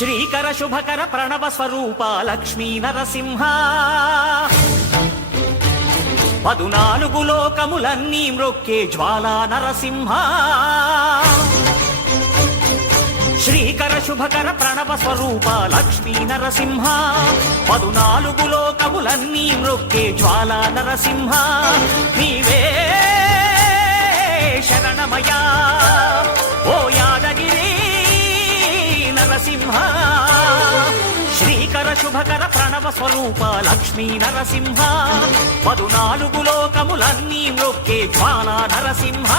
శ్రీకర శుభకర ప్రణవ స్వరూప లక్ష్మీ నరసింహ 14 లోకములన్నీ మ్రొక్కే జ్వాలా నరసింహ శ్రీకర శుభకర ప్రణవ స్వరూప లక్ష్మీ నరసింహ 14 లోకములన్నీ మ్రొక్కే జ్వాలా నరసింహ నీవే శరణమయా ఓ యాదగిరి నరసింహ శ్రీకర శుభకర ప్రణవ స్వరూప లక్ష్మీ నరసింహ 14 లోకములన్నీ మ్రొక్కే జ్వాలా నరసింహ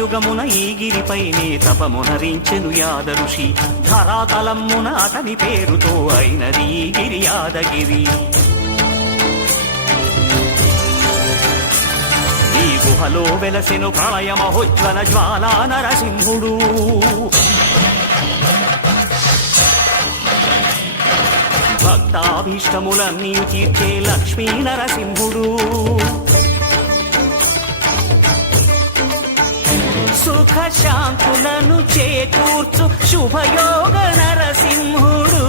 యుగమున ఈ గిరిపైనే తపమునరించెను యాద ఋషి ధరాతలమ్మున అతని పేరుతో అయినది ఈ గిరి యాదగిరి ఈ గుహలో వెలసెను ప్రళయ మహోజ్వల జ్వాలా నరసింహుడు భక్తాభీష్టములన్నీ తీర్చే లక్ష్మీ నరసింహుడు సుఖ శాంతులను చేకూర్చు శుభయోగ నరసింహుడు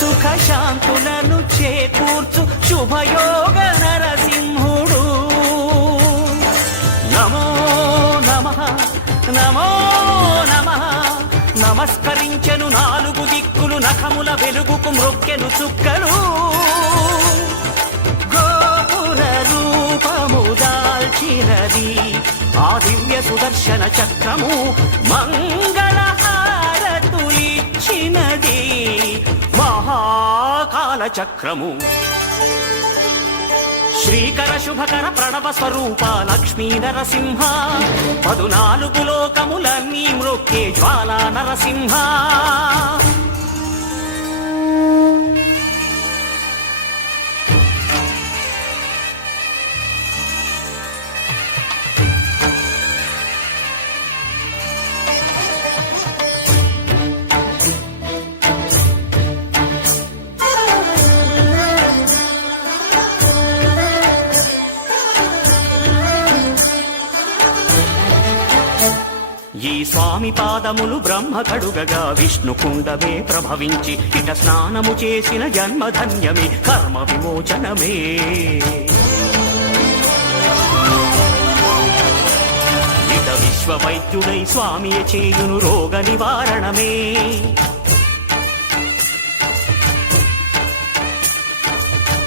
సుఖ శాంతులను చేకూర్చు శుభయోగ నరసింహుడు నమో నమః నమో నమః నమస్కరించెను 4 దిక్కులు నఖముల వెలుగుకు మ్రొక్కెను చుక్కలు గోపుర రూపము దాల్చినది ఆ దివ్య సుదర్శన చక్రము మంగళ హారతులిచ్చినది మహాకాల చక్రము శ్రీకర శుభకర ప్రణవ స్వరూప లక్ష్మీ నరసింహ 14 లోకములన్నీ మ్రొక్కే జ్వాలా నరసింహ ఈ స్వామి పాదములు బ్రహ్మ కడుగగా విష్ణు కుండమే ప్రభవించి ఇట స్నానము చేసిన జన్మధన్యమే కర్మ విమోచనమే ఇట విశ్వవైద్యుడై స్వామియ చేయును రోగ నివారణమే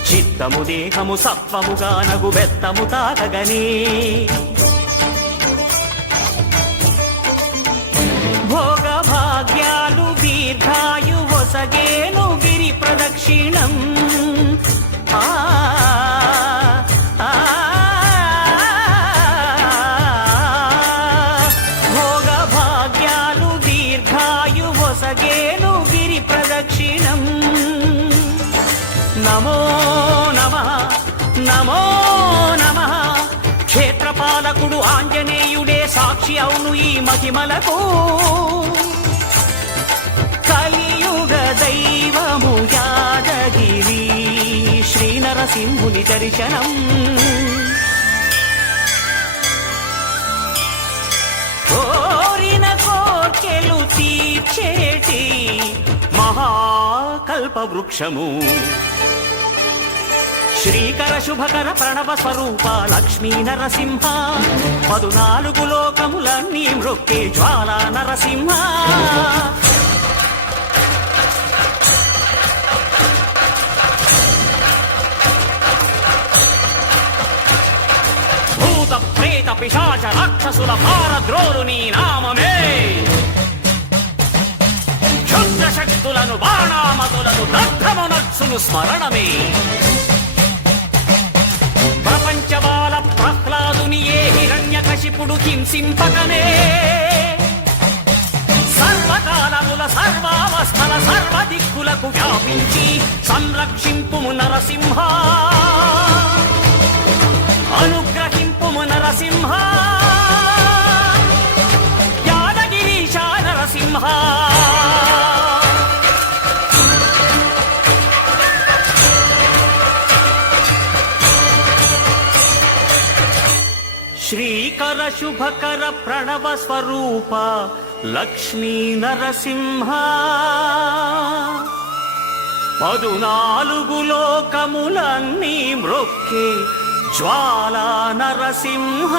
చిత్తము దేహము సత్వముగా నగు బెత్తము తాకగనే భోగ భాగ్యాలు దీర్ఘాయు వసగేను గిరి ప్రదక్షిణం భోగ భాగ్యాలు దీర్ఘాయు వసగేను గిరి ప్రదక్షిణం నమో నమః నమో నమః క్షేత్రపాలకుడు ఆంజనేయుడే సాక్షి అవును ఈ మహిమలకు కలియుగ దైవము యాదగిరి శ్రీ నరసింహుని దర్శనం కోరిన కోర్కెలు తీర్చేటి మహాకల్ప వృక్షము శ్రీకర శుభకర ప్రణవ స్వరూప లక్ష్మీ నరసింహ 14 లోకములన్నీ మ్రొక్కే జ్వాలా నరసింహ భూత ప్రేత పిశాచ రాక్షసుల భారద్రోలు నీ నామమే క్షుద్ర శక్తులను బాణామ మనసును స్మరణమే. ప్రపంచవాల ప్రహ్లాదుని ఏ హిరణ్యకశిపుడు హింసింపకనే, సర్వకాలముల సర్వావస్థల సర్వదిక్కులకు వ్యాపించి సంరక్షింపుము నరసింహ, అనుగ్రహింపుము నరసింహ, యాదగిరీశ నరసింహ. శ్రీకర శుభకర ప్రణవ స్వరూప లక్ష్మీ నరసింహ, 14 లోకములన్నీ మ్రొక్కే జ్వాలా నరసింహ.